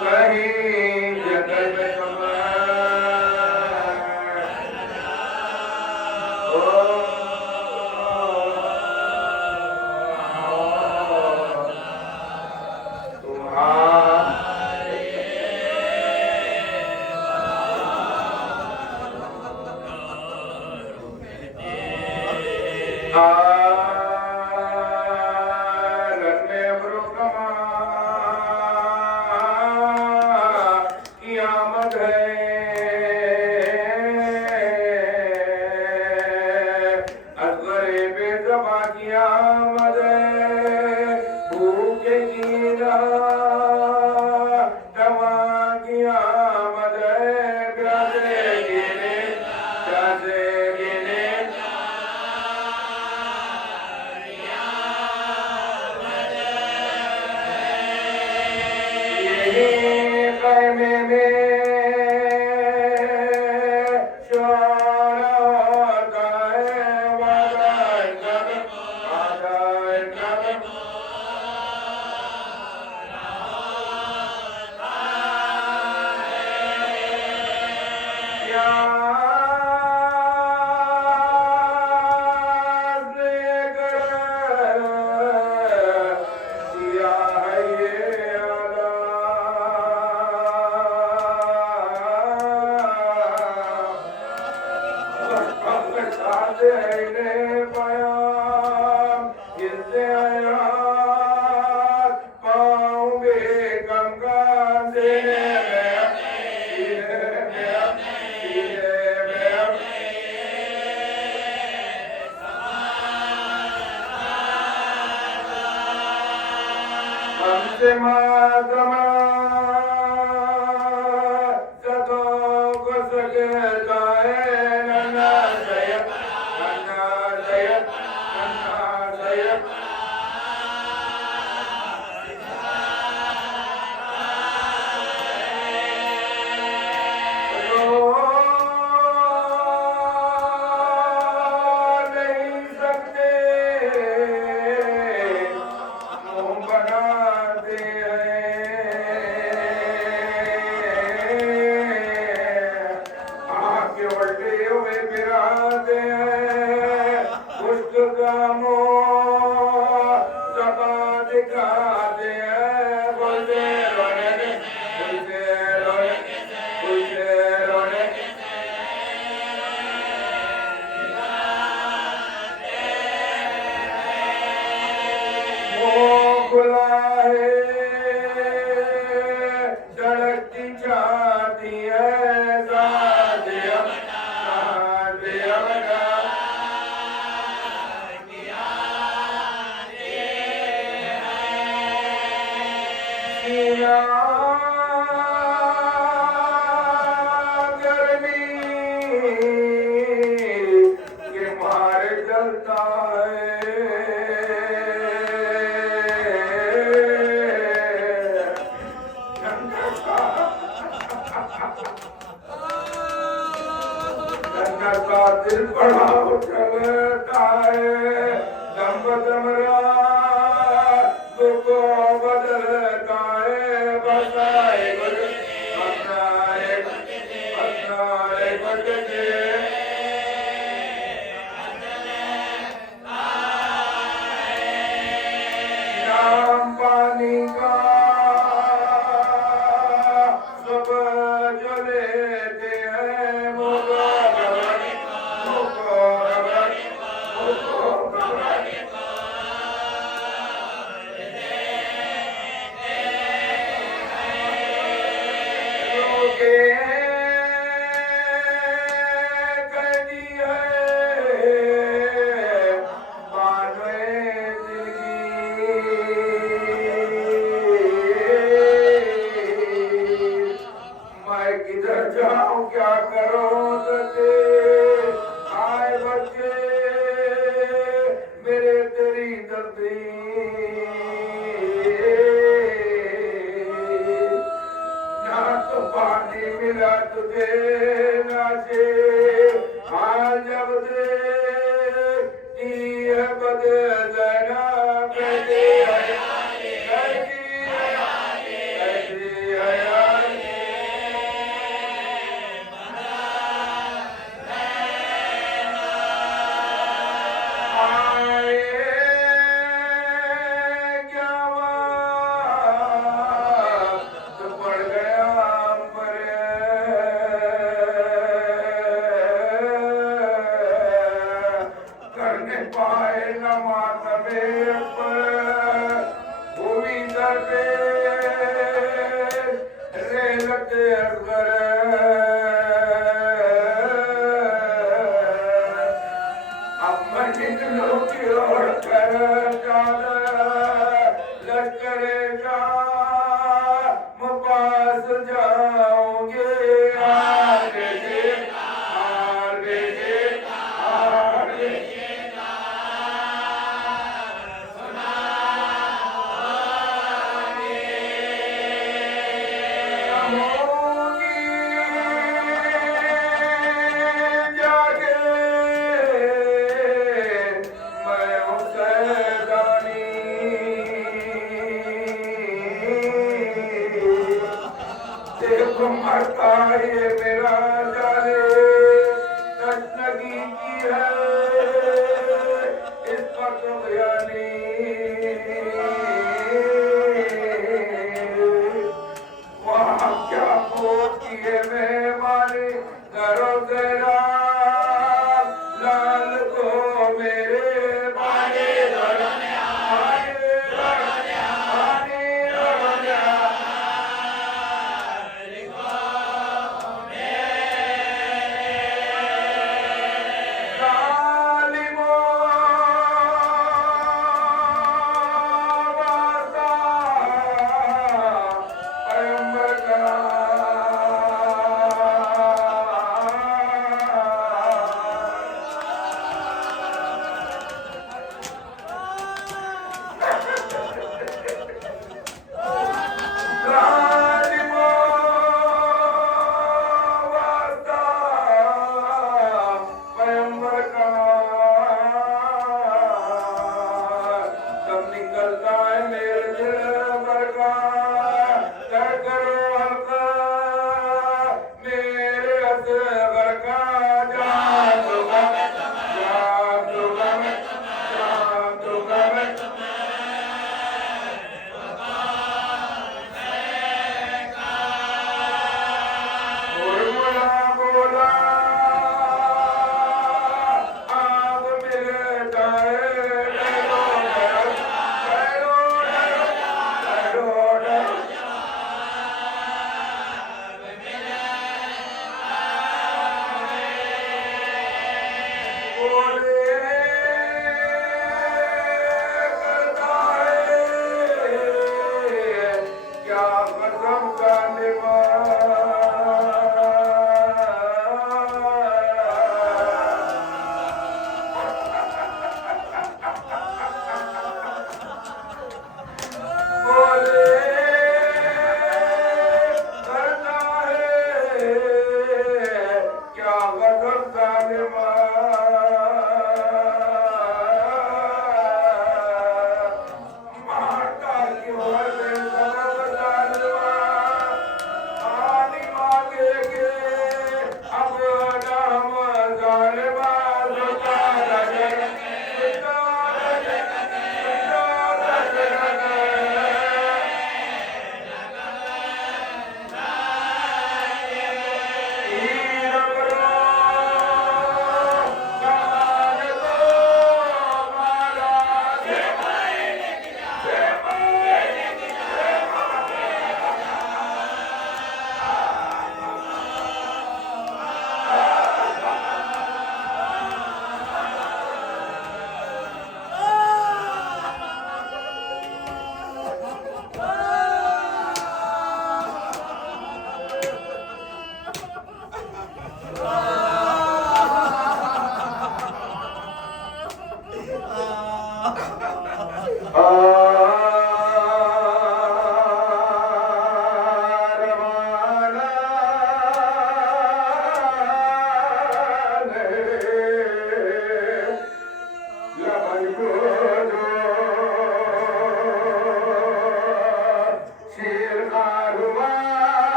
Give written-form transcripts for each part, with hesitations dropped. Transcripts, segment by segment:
कहीं जगत दिल बड़ा चलता है दम दमरा दुखो बदलता है बसाए बसाए बसाए बदले नाम पानी का सब जो लेते हैं क्या करो आए बच्चे मेरे तेरी दर्दी ना तो पानी मिला तुझे ना से हाँ जब दे बदलना असगर अब निकलो की ओर कर लश्कर का पास जाओगे आगे आगे आगे मरता ये मेरा जाने तशनगी की है इस वक्त बयानी वहाँ क्या खोज किए मेहमानी करो तेरा लाल को मेरे बाने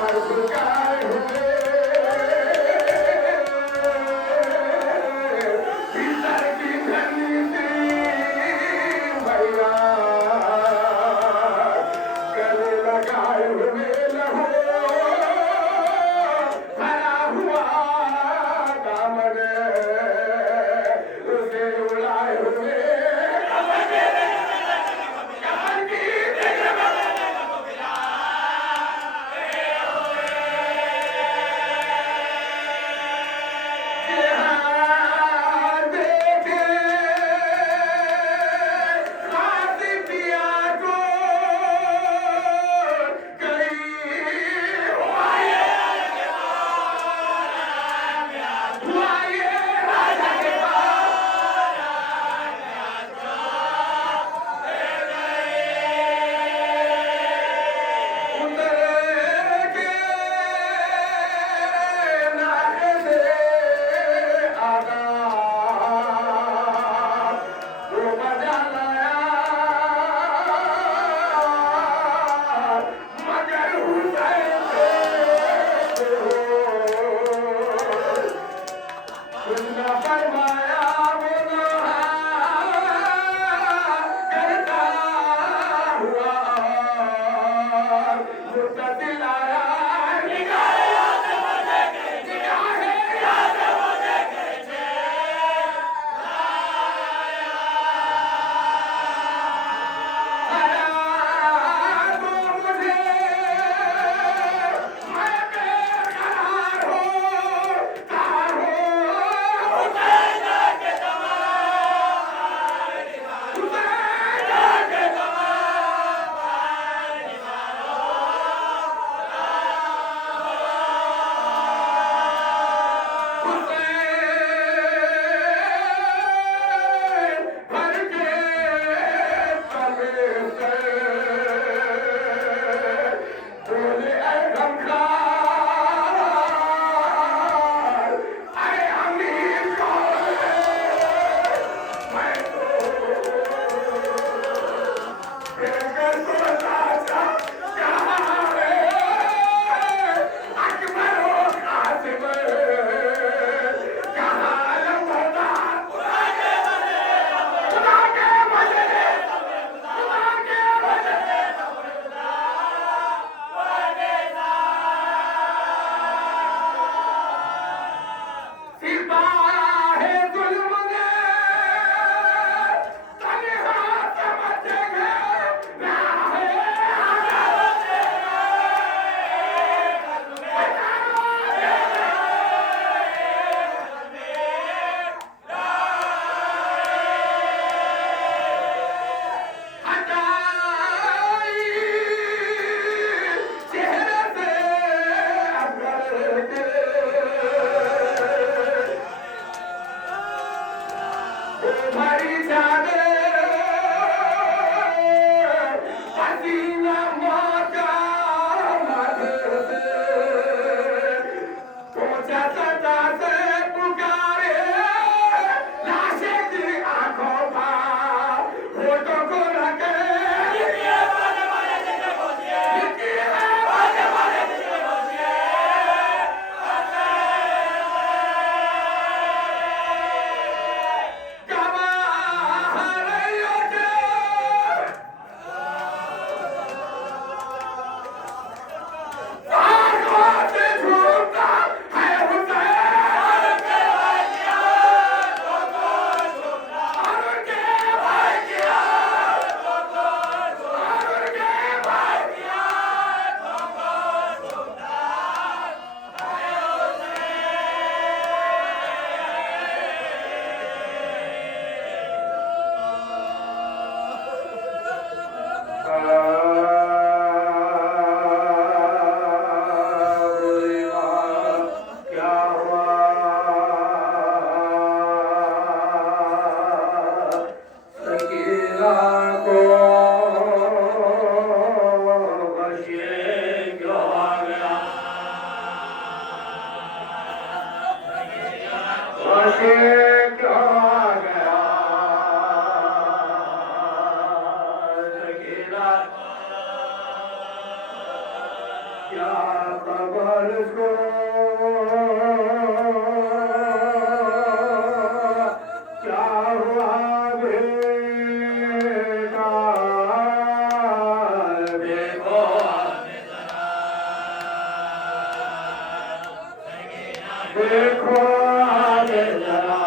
मरझुकाए हुए भीतर की धनी सी मैया गले लगाए हुए लहू भरा हुआ दामन उसे उड़ाए हुए क्या बरसो क्या हुआ बेटा देखो देखो आगे जरा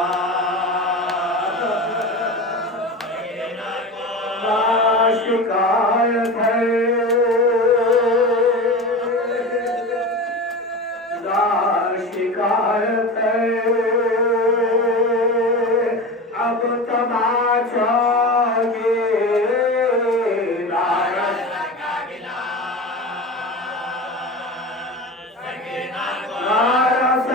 ना शिकायत है ना शिकायत है अब तमाचा के नारद नारद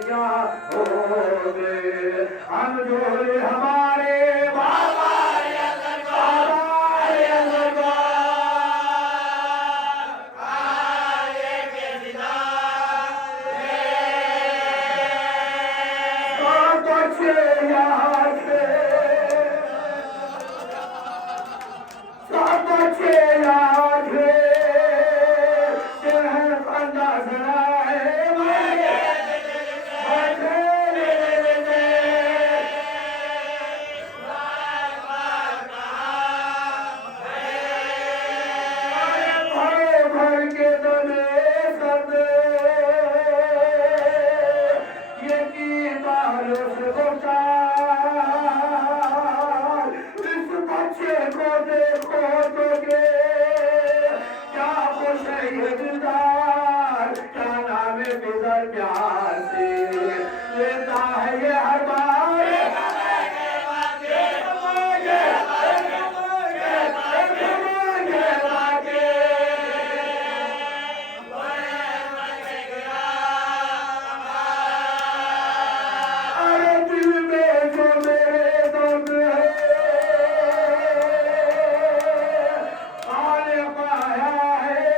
का हम जोड़े हमारे बाबा बच्चे याद सब बच्चे याद अंदाज प्यार से लेता है ये हर बार अरे दिल में जो मेरे दर्द है आने पाया है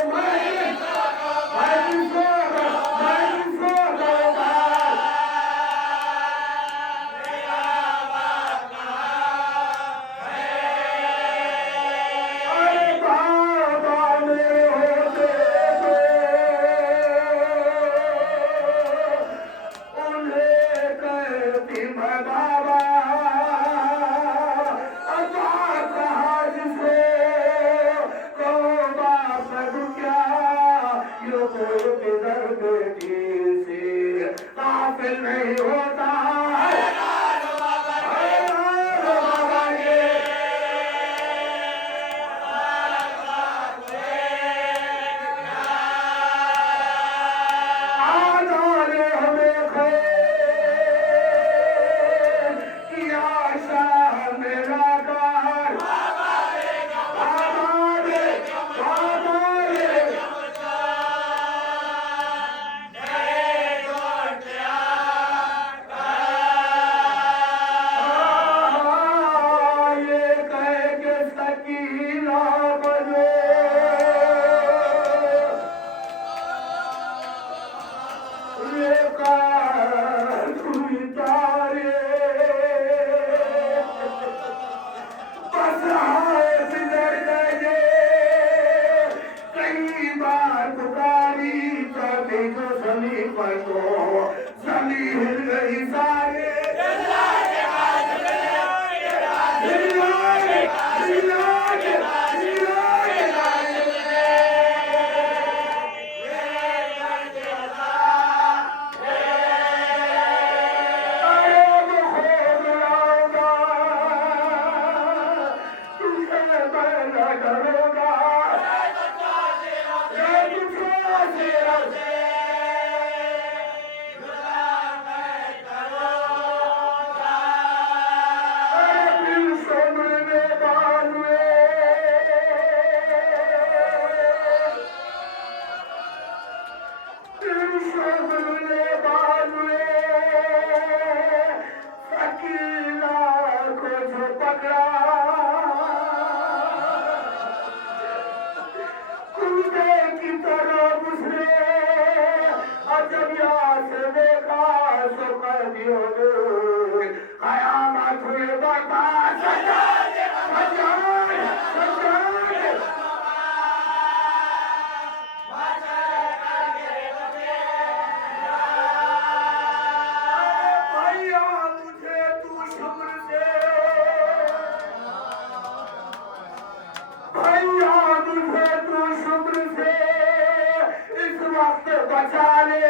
नहीं होता कयामत हुए बर्बाद सजाद सजाद सजाद भैया मुझे तू शुक्र से भैया मुझे तू शुक्र से इस वक्त बचा ले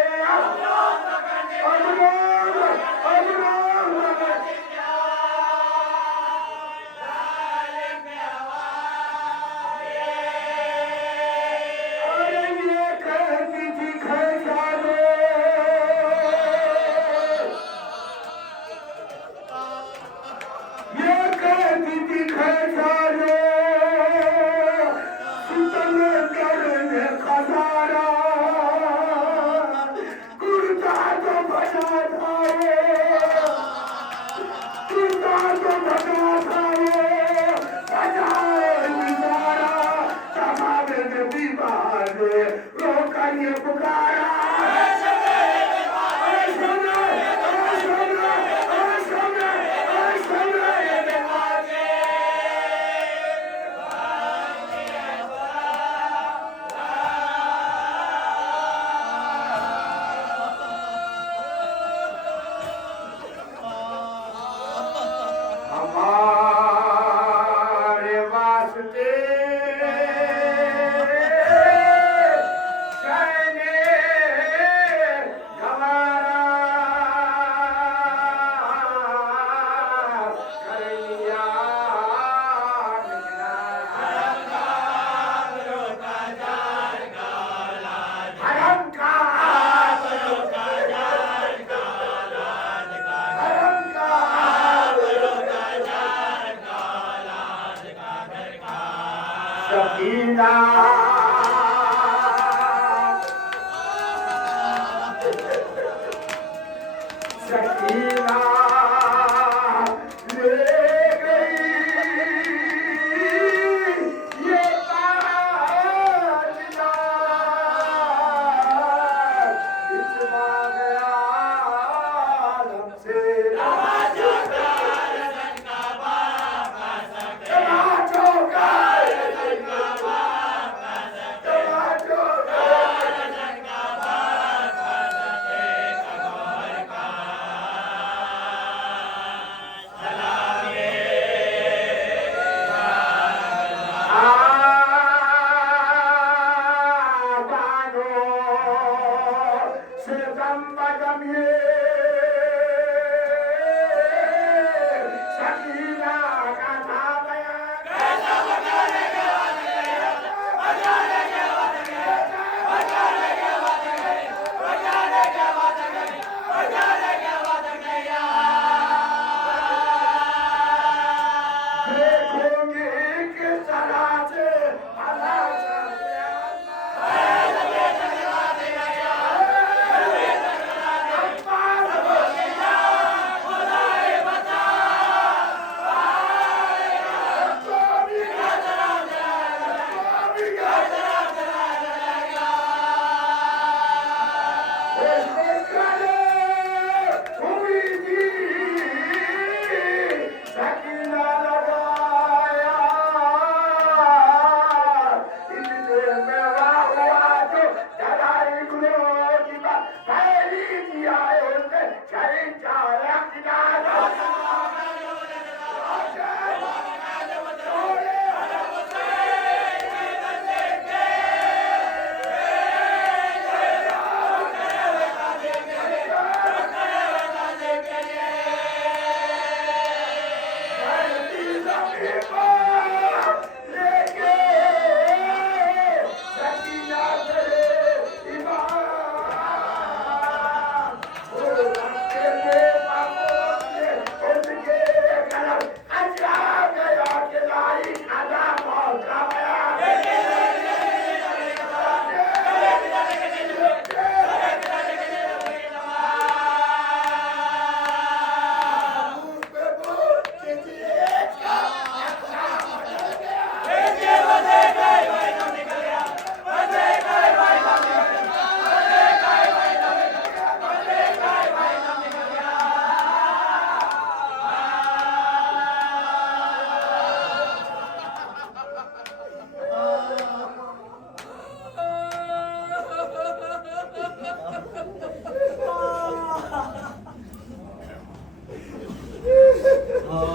अब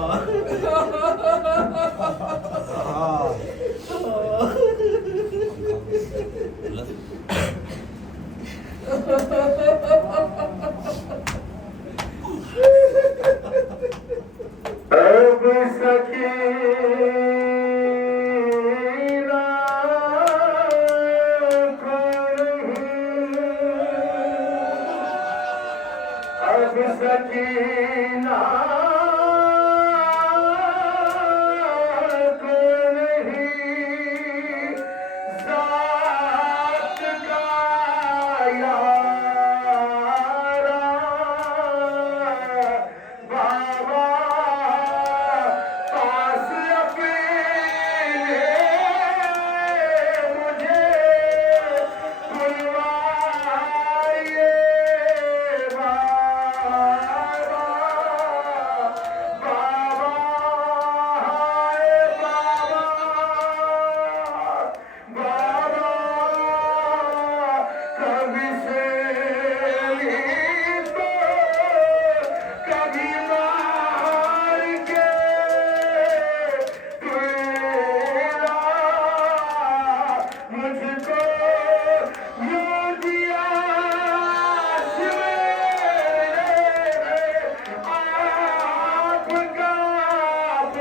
सकीना को नहीं, अब सकीना को नहीं, ज़ात का यारा बाबा पास अपने मुझे बुलवाइए बाबा, बाबा हाय बाबा, बाबा कभी शेरी तो कभी मार के तेरा मुझको यूं दिया सवेरे आपका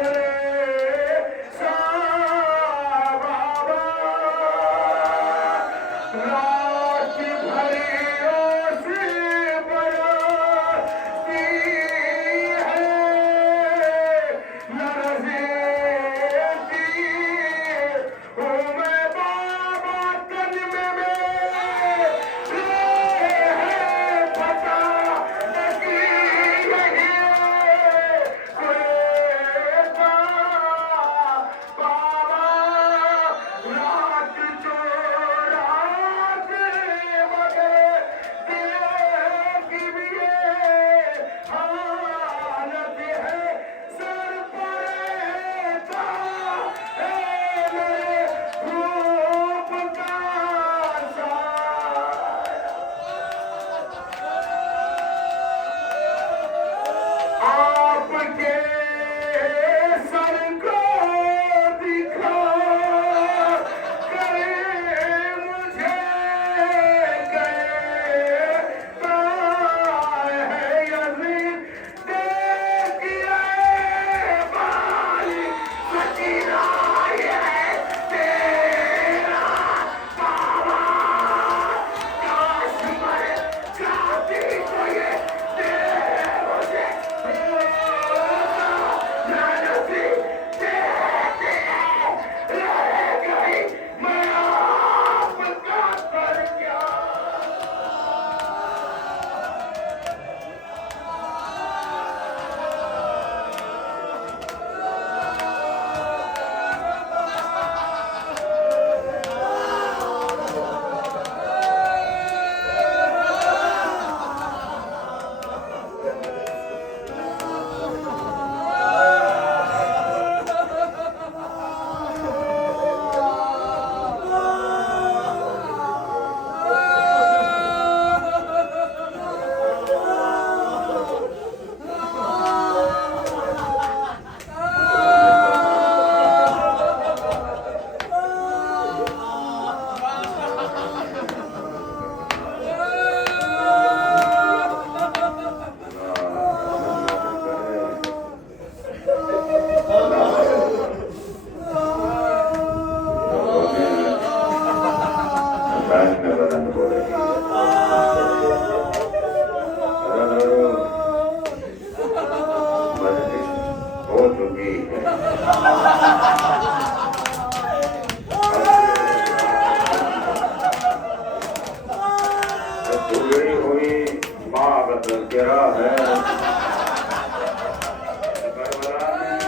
परेशान बाबा, रात भरियों से बरसती है लरज़ेती हूँ मैं बाबा, तन में मेरे है पता नहीं यही कोयता बाबा, रात जो रात मगर दिल की भी ये हालत है, सर पर रहता है मेरे धूप का साया, आपके सर को दिखा करे मुझे कहता है यज़ीद, देखिए बाली सकीना ये तेरा बाबा, काश मर जाती तो ये दे मुझे लानती, देती रह गई मैं आपका कर क्या। हो चुकी है। गुजरी हुई माँ का तज़किरा है, करबला में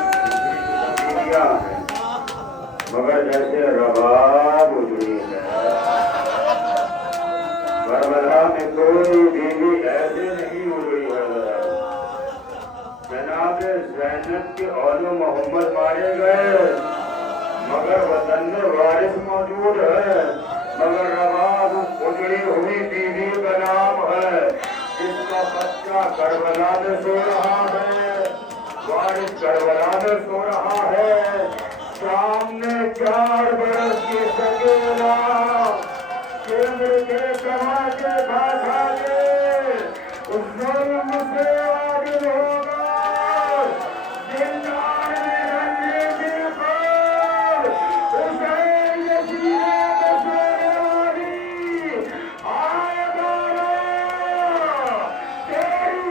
दिया है, मगर जैसे रबाब उजड़ी है, करबला में कोई बीवी ऐसे नहीं उजड़ी है। जनाब ज़ैनब के औलो मोहम्मद मारे गए, मगर वतन में वारिस मौजूद है, मगर रबाब उजड़ी हुई बीवी का नाम है, जिसका बच्चा करबला में सो रहा है, वारिस 4 बरस के सकेला केंद्र के कमा के खा खा के उस जुल्म से आगे होगा जिंदान में रहने के पर हुसैन के सीने में सोने वाली आएगा तेरी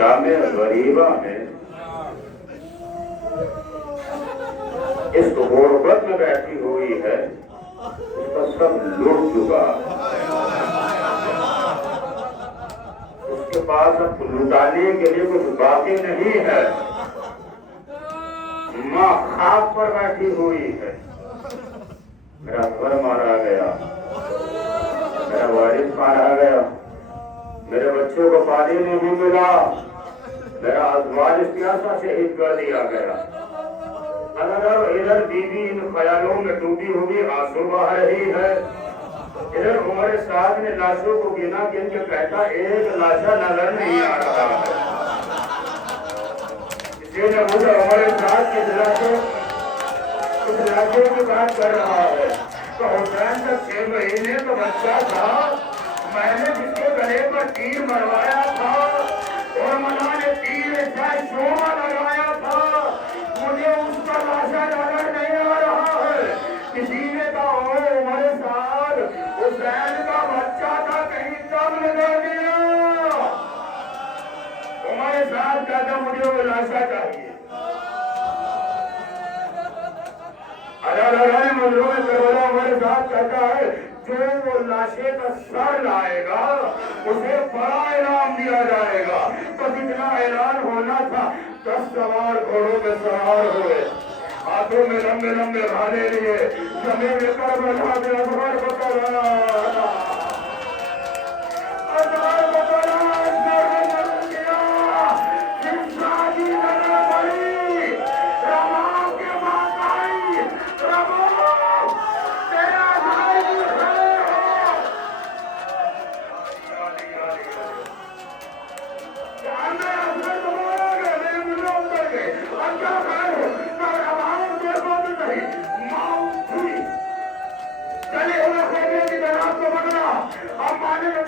जमीन गरीबा में इस गुर्बत में बैठी हुई है, उसका सब लूट चुका। उसके पास अब लुटाने के लिए कुछ बाकी नहीं है। माँ खाक पर बैठी हुई है। मेरा घर मारा गया, मेरा वारिस मारा गया, मेरे बच्चों को पानी नहीं मिला, मेरा अजवाज प्यासा शहीद कर दिया गया। अगर इधर बीवी इन ख्यालों में डूबी हुई आंसू बहा रही है, इधर उमर साहब ने लाशों को गिना गिन के कहता एक लाशा नजर नहीं आ रहा है। इसलिए मुझे उमर साहब के लाशों की बात कर रहा है। तो हुसैन का 6 महीने का बच्चा था, मैंने जिसके गले पर तीर मरवाया था और मना ने तीर शोभा लगाया था, मुझे उसका लाशा नजर नहीं आ रहा है। किसी ने कहा उमर साहब हुसैन का बच्चा था, कहीं कम लगा दिया। उमर साहब कहता मुझे वो लाशा चाहिए। अल्लाह मंजूर में करबला उमर साहब कहता है जो वो लाशे का सर लाएगा उसे बड़ा इनाम दिया जाएगा। तो जितना ऐलान होना था 10 सवार घोड़ों में सवार हुए, हाथों में लंबे लंबे भाले लिए, जमीन में करबला में अजहर बतला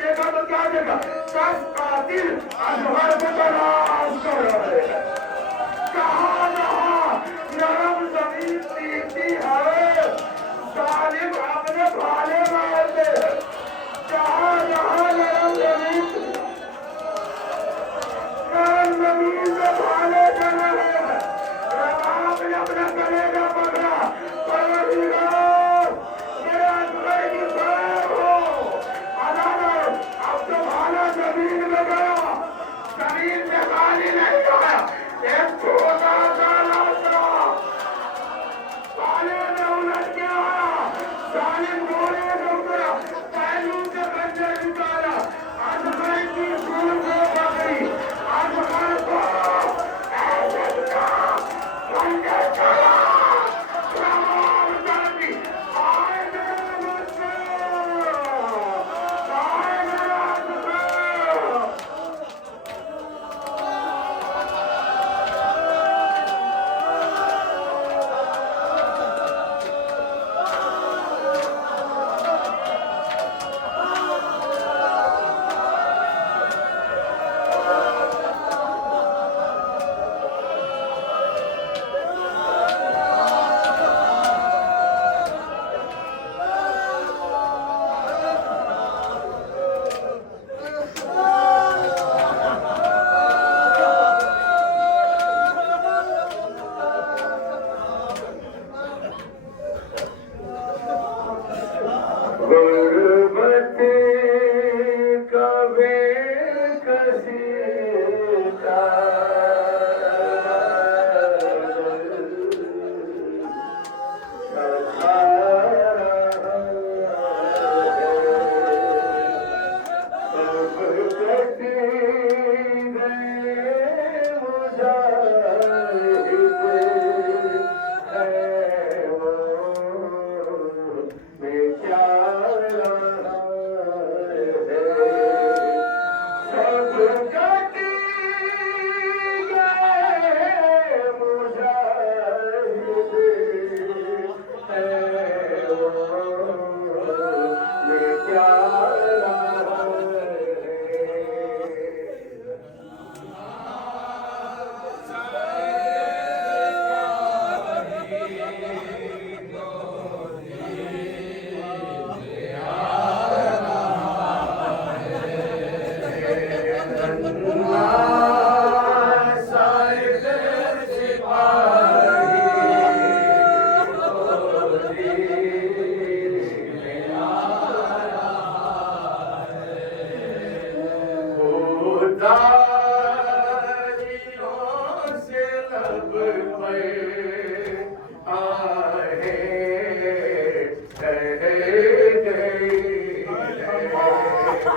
देखा तो क्या देखा 10 कातिल अजहर को तलाश कर रहे हैं। कहाँ जहाँ नरम जमीन तीखी है, जालिम अपने भाले मारते हैं। जहाँ जहाँ नरम जमीन से भाले चल रहे हैं, रबाब ने अपना कलेजा पकड़ा, जमीन में गया, जमीन में खाली नहीं आया, एक छोटा सा लाशा भाले में उलट के आया, जालिम घोड़े से उतरा, पहलू से खंजर निकाला, अजगर की सूंड को पकड़ी, अजगर को ऐसे गिरा, खंजर चला, रबाब चल दी, आए मेरे बच्चे, आए मेरा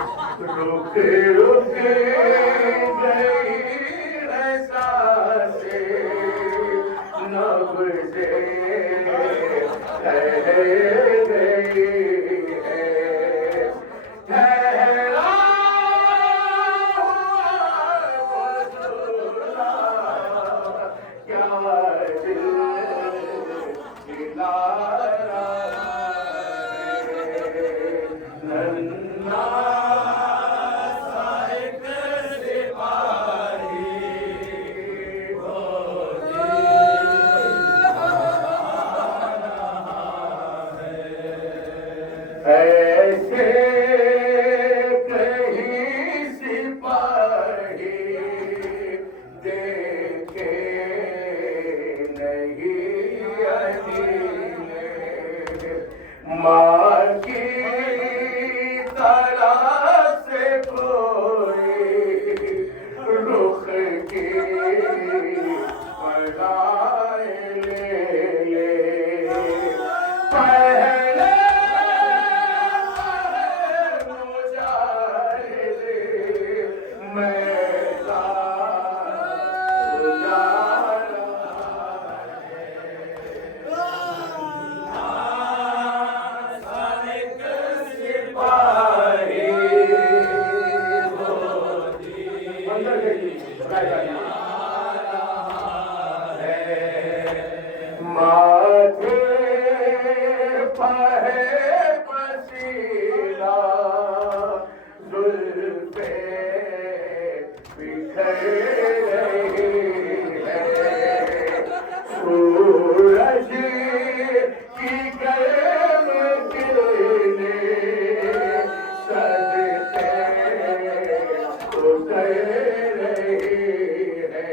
रुक रुक गई है सांसें, नब्ज़ें ठहर गई है, ठहरा हुआ गुज़रा क्या दिल दिला रहा है, नन्हा सा एक सिपाही ऐसे कहीं सिपाही देखे नहीं अजीने, माँ की तरह से कोई रुख की पढ़ाई ले ले, पहले माथे पहे पसीना, जुल्फे बिखर रही है, सूरज की गर्म किरणें सदके उतर रही है,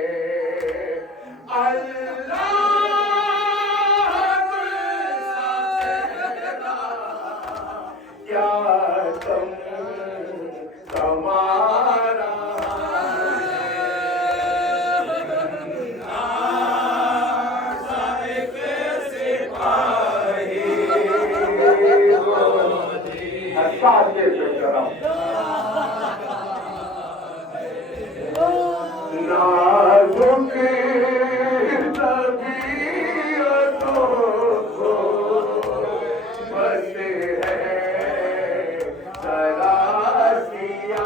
अल्लाह क्या तुम तुम्हारा नाजुक तबीयतों को बस है तलाशिया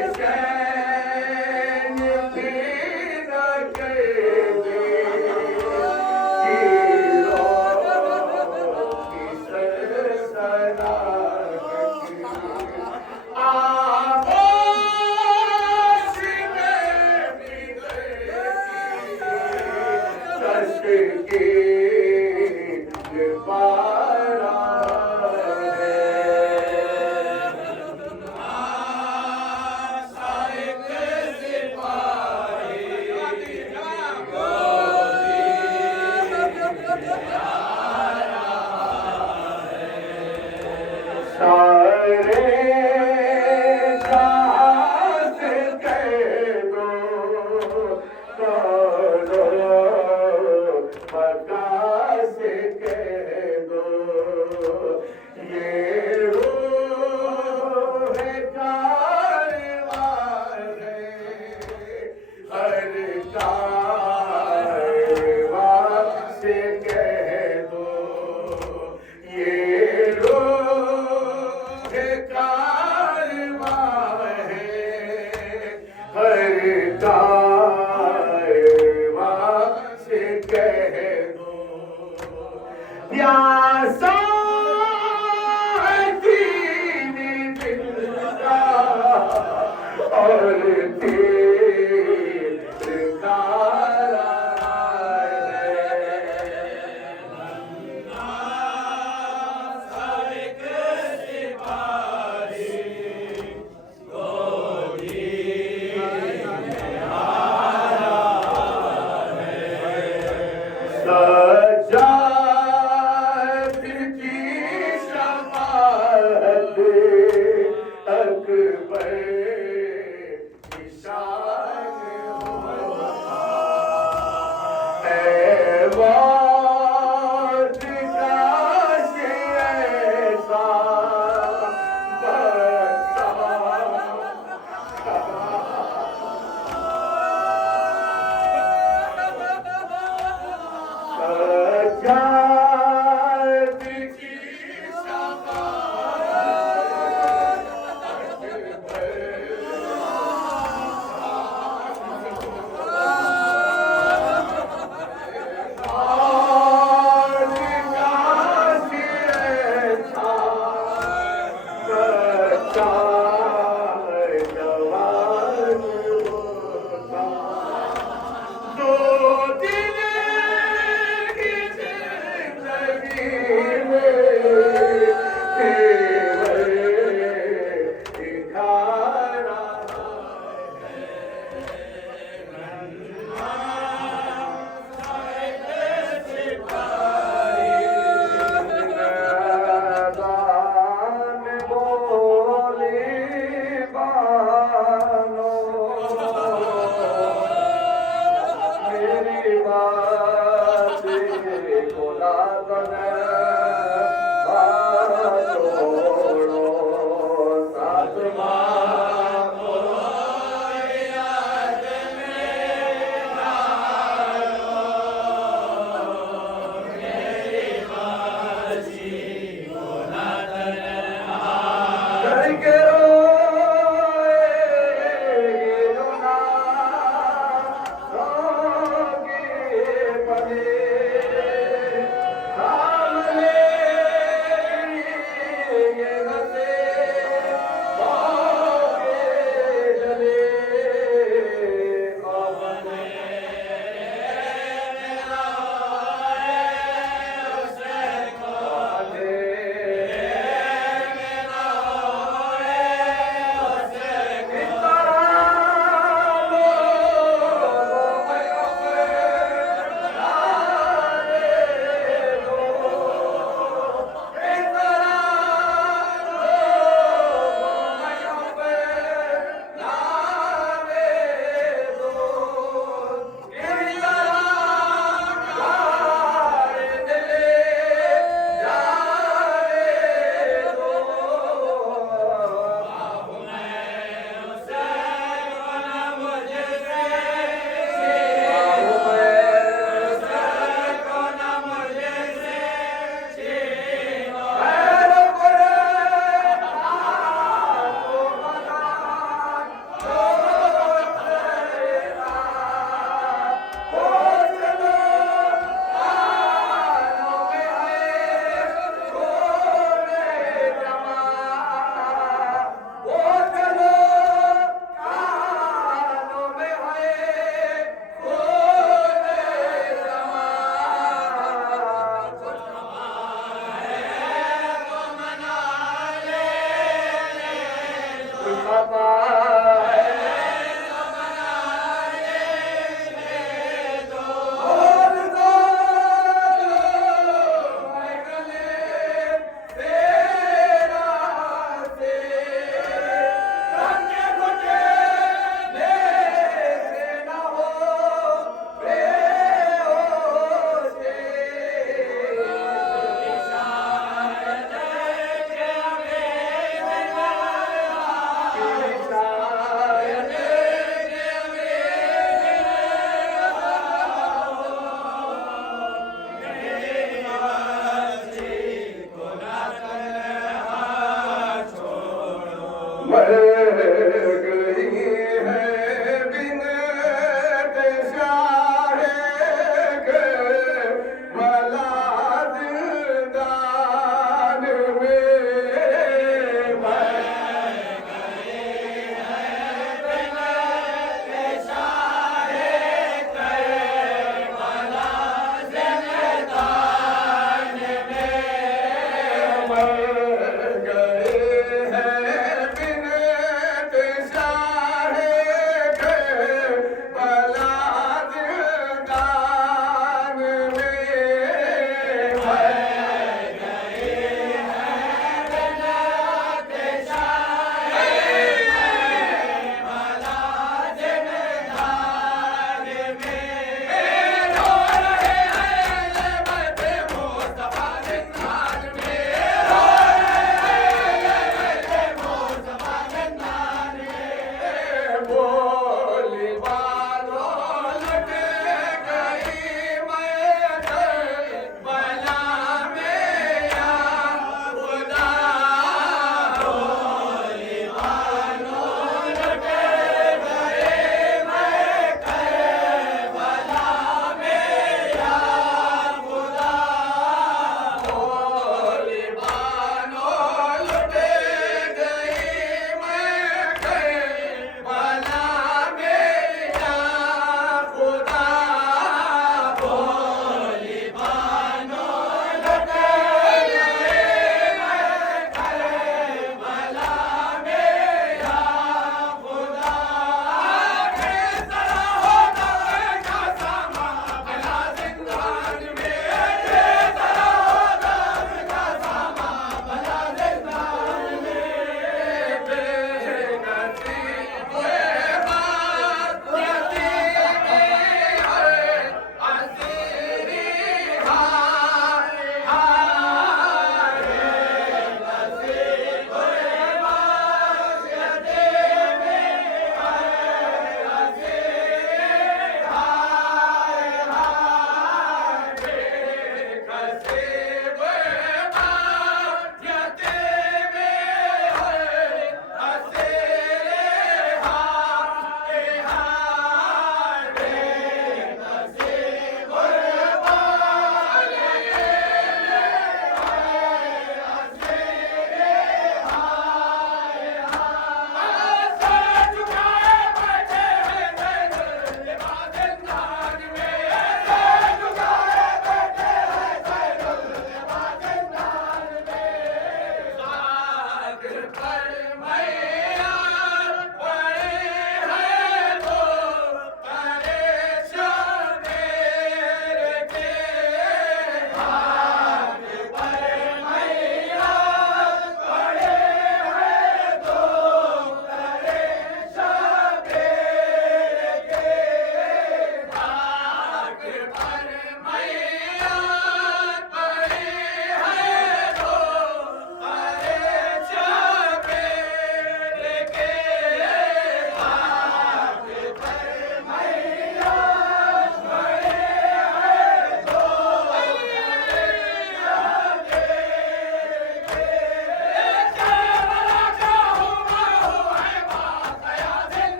बेचैन भी न कर प्यासा है दीन जिंदा और तीर कारा सजा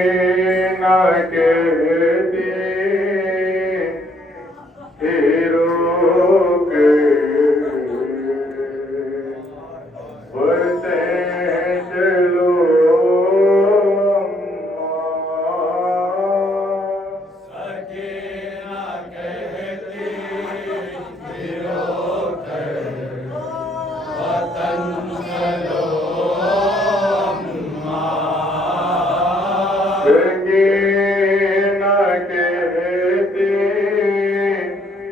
सकीना कहती हीरो के बढ़ते चलो सकीना कहती हीरो के वतन चलो सकीना कहती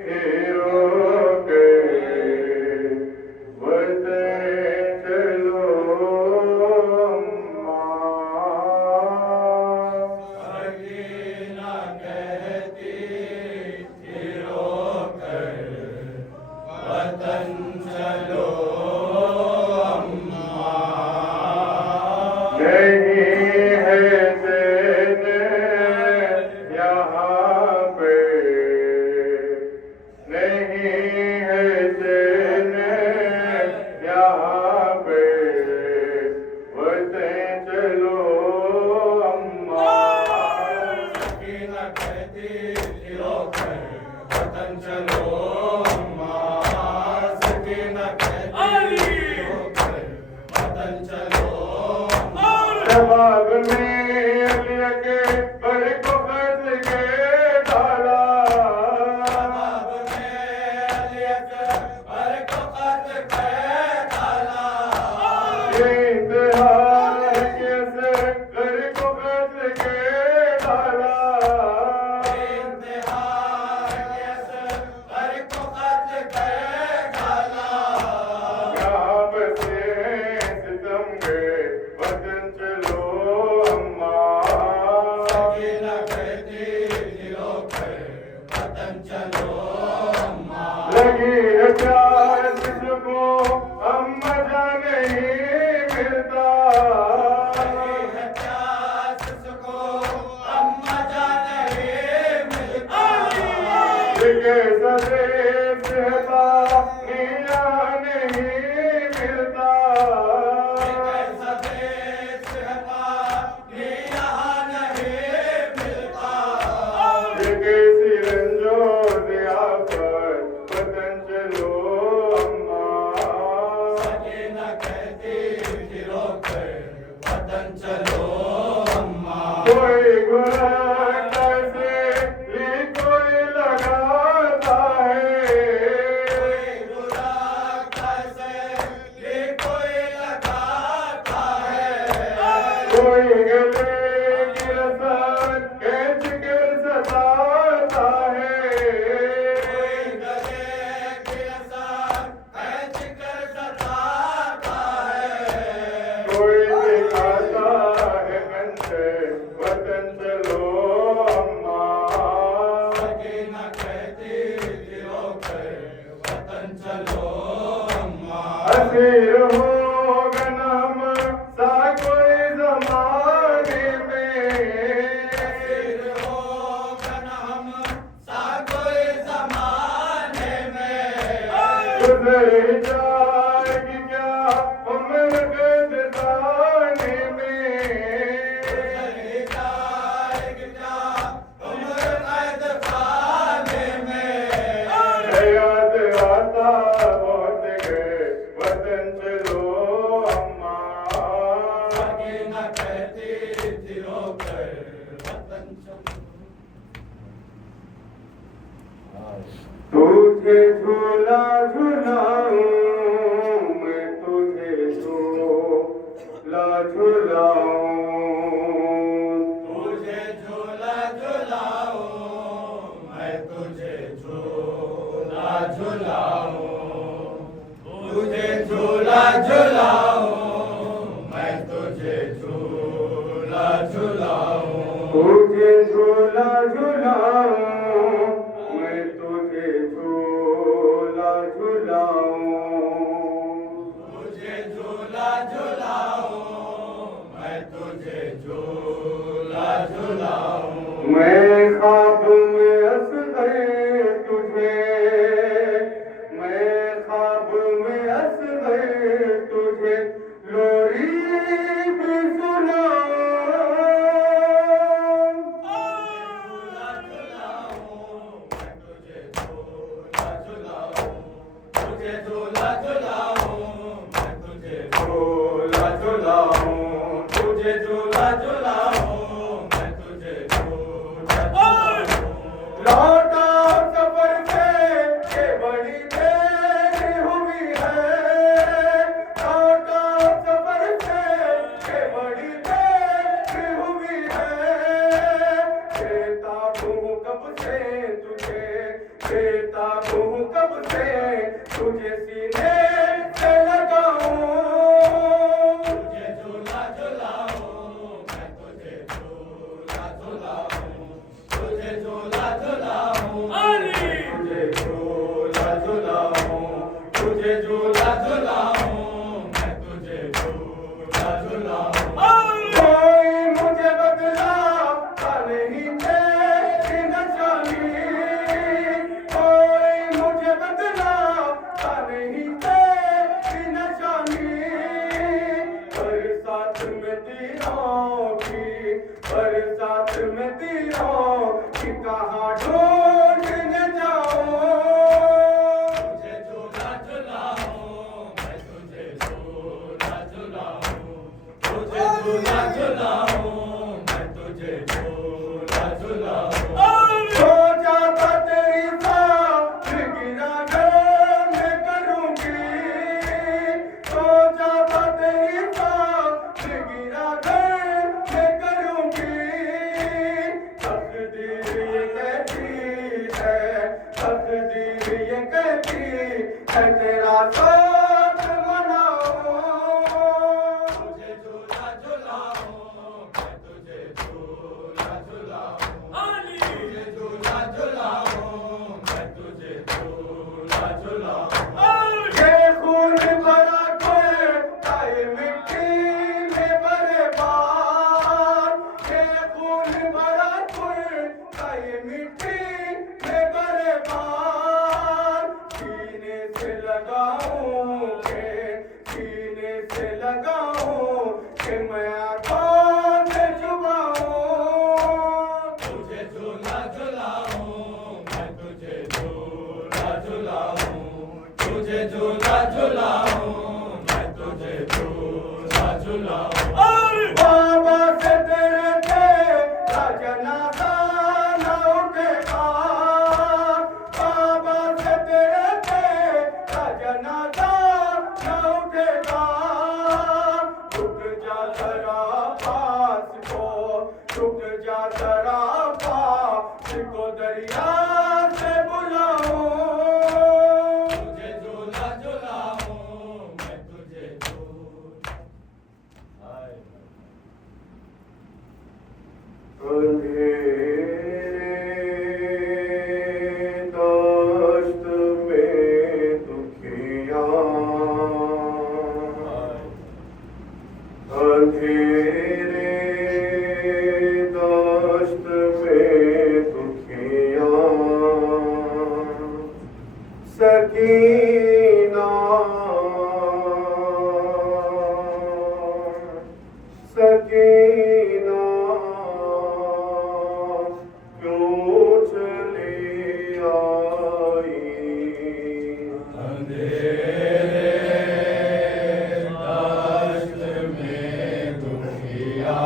हीरो के बढ़ते चलो सकीना कहती हीरो के वतन चलो नहीं है तेरे यहाँ पे नहीं है तेरे यहाँ पे बढ़ते चलो अम्मा सकीना कहती हीरो के वतन चलो अम्मा सकीना कहती हीरो के वतन चलो जवाब में अलिया के बड़े को खर्च के डाला जवाब में अलिया के बड़े को खर्च के डाला ये इंतहा है कैसे बड़े को खर्च के डाला इंतहा कैसे बड़े को खर्च के डाला यहाँ बसे सितम गए वतन चलो अम्मा सकीना कहती हीरो के वतन चलो अम्मा लगी है प्यार तुझको अम्मा जान नहीं मिलता लगी है प्यास उसको अम्मा जान नहीं मिलता कैसा देश है पानिया नहीं मिलता कैसा देश है पानी यहाँ नहीं मिलता कैसी रंजो दिया पर वतन चलो अम्मा सकीना कहती हीरो के वतन चलो अम्मा कोई गुनाह कैसे ये कोई लगाता है कोई बुरा कैसे ये कोई लगाता है कोई गले की रसान कैच कर सताता है कोई गले की रसान खींच कर सताता है कोई दिखाता है कंधे वतन चलो अम्मा सकीना कहती हीरो के वतन चलो अम्मा असीर होगा नाम सा कोई जमाने में फिर होगा ना हम सा कोई ज़माने में गुजर जाएगी क्या उम्र गिरदाने में चली जाएगी क्या उम्र कैद खाने में याद आता बहुत गए वतन चलो अम्मा सकीना कहती हीरो के वतन चलो तुझे झूला झूलाऊं मैं तुझे झूला झूलाऊं तुझे झूला झूलाऊं मैं तुझे झूला झूलाऊं तुझे झूला झूलाऊं मैं तुझे झूला झूलाऊं तुझे झूला झूलाऊं मैं तुझे झूला झूलाऊं तुझे झूला झूलाऊं मैं तुझे झूला झूलाऊं मैं ख्वाब में असगर तुझे तुझे झूला झुलाऊं, मैं तुझे झूला झुलाऊं। कोई मुझे बदलाता नहीं तेरी निशानी, कोई मुझे बदलाता नहीं तेरी निशानी। बरसात में तीरों की, बरसात में तीरों की कहाँ ढूंढने जाऊं। तुझे झूला झुलाऊं, मैं तुझे झूला झुलाऊं, तुझे झूला झुलाऊं, मैं तुझे झूला झुलाऊं। सो जाता तेरी साथ गिरा घर मैं करूंगी, सो जाता तेरी साथ गिरा घर मैं करूंगी। तकदीर ये कहती है, तकदीर ये कहती है तेरा साथ मनाऊं। तुझे झूला झुलाऊं, मैं तुझे झूला झुलाऊं, तुझे झूला झुलाऊं, मैं तुझे झूला झुलाऊं। ये खून भरा खुलता है मिट्टी में बर्बाद, ये खून भरा खुलता है मिट्टी में बर्बाद। सीने से लगाऊं के, सीने से लगाऊं कि मैं आँखों से छुपाऊं। तुझे झूला झुलाऊं, मैं तुझे झूला झुलाऊं, तुझे झूला झुलाऊं, मैं तुझे झूला झुलाऊं। बाबा से तेरे तेरा जनाजा न उठेगा, बाबा से तेरे तेरा जनाजा न उठेगा। रुक जा जरा पास को, रुक जा जरा पास को दरिया से बुलाऊं। तुझे झूला झुलाऊं, मैं तुझे झूला। दश्त में दुखिया, अंधेरे दश्त में दुखिया। सकीना, सकीना क्यों चली आई। अंधेरे दश्त में दुखिया,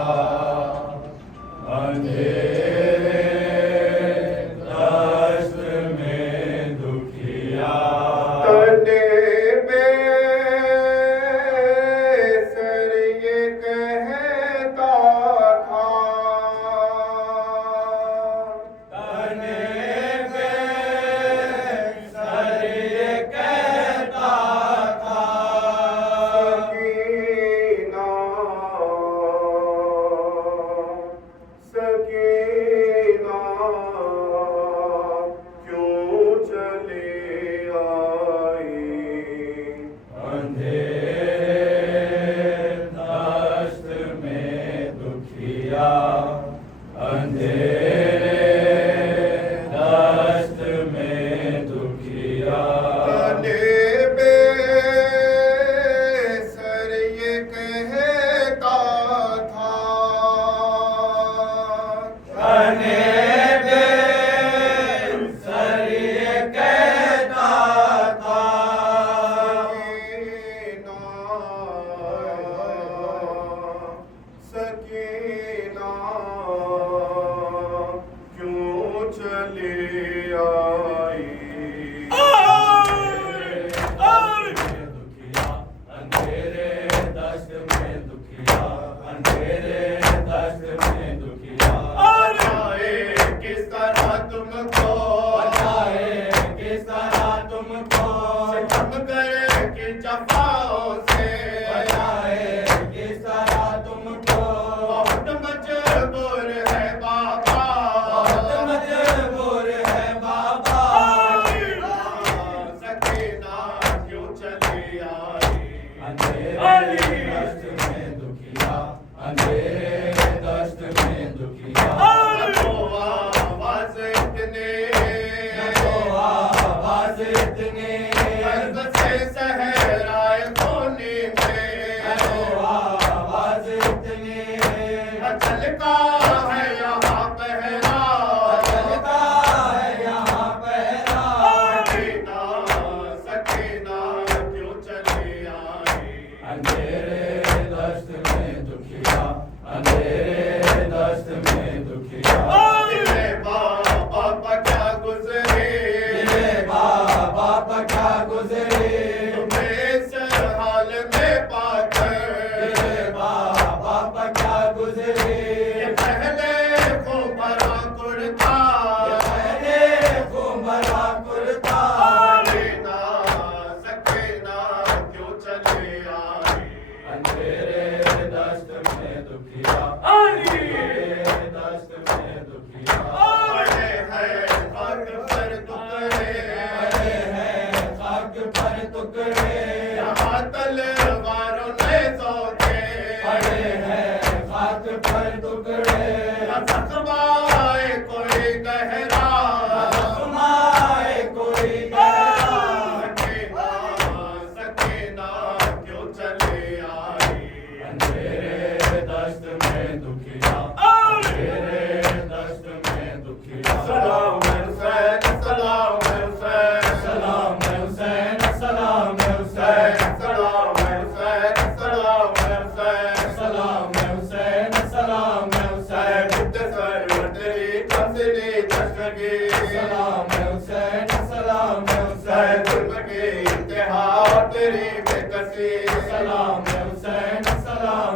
अंधेरे दश्त में दुखिया। तने बेसर ये कहता था, तने बेसर ये कहता था। सकीना, सकीना क्यों चली आई। अंधेरे दश्त में दुखिया, अंधेरे दश्त में दुखिया। तने बेसर ये कहता था, तने बेसर ये कहता था। सकीना, सकीना क्यों चली आई। दुखिया, अंधेरे दश्त में दुखिया, अंधेरे दश्त में दुखिया। बचाए किस तरह तुमको, बचाए किस तरह तुमको, सितम करके जफाओं से। बचाए किस तरह तुमको, बहुत मजबूर है बाबा, बहुत मजबूर है बाबा। सकीना क्यों चली अंधेरे दश्त में दुखिया, अंधेरे दश्त में दुखिया। तो आवाज इतनी, तो आवाज इतनी, कर्ब से सहराए कोनी में, तो आवाज इतनी, चलता है यहाँ पहरा, चलता है यहाँ पहरा। सकीना सकीना क्यों चली आई, अंधेरे दश्त में दुखिया, अंधेरे दश्त में दुखिया। दिले बाबा क्या गुजरे, दिले बाबा क्या गुजरे, तुम्हें इस हाल में पाकर, दिले बाबा क्या गुजरे। ये पहले खुमरा कुर्ता, ये पहले खुमरा कुर्ता। सकीना सकीना क्यों चली आई, अंधेरे दश्त में दुखिया, अंधेरे दश्त में दुखिया। पड़े हैं खाक पर टुकड़े, पड़े हैं खाक पर टुकड़े, यहाँ तलवारों ने सोचे, पड़े हैं खाक पर टुकड़े। जख्माए कोई गहरा, जख्माए कोई गहरा। सकीना क्यों चली आई, अंधेरे दश्त में दुखिया, अंधेरे दश्त में दुखिया। सलाम हुसैन, सलाम हुसैन, सलाम हुसैन, सलाम हुसैन, सलाम हुसैन, सलाम हुसैन, सलाम हुसैन, सलाम हुसैन। मुख्तसर तेरी तमसीली दस्तगी, सलाम हुसैन, सलाम हुसैन। जुल्म की इंतहा तेरी बेकसी, सलाम हुसैन, सलाम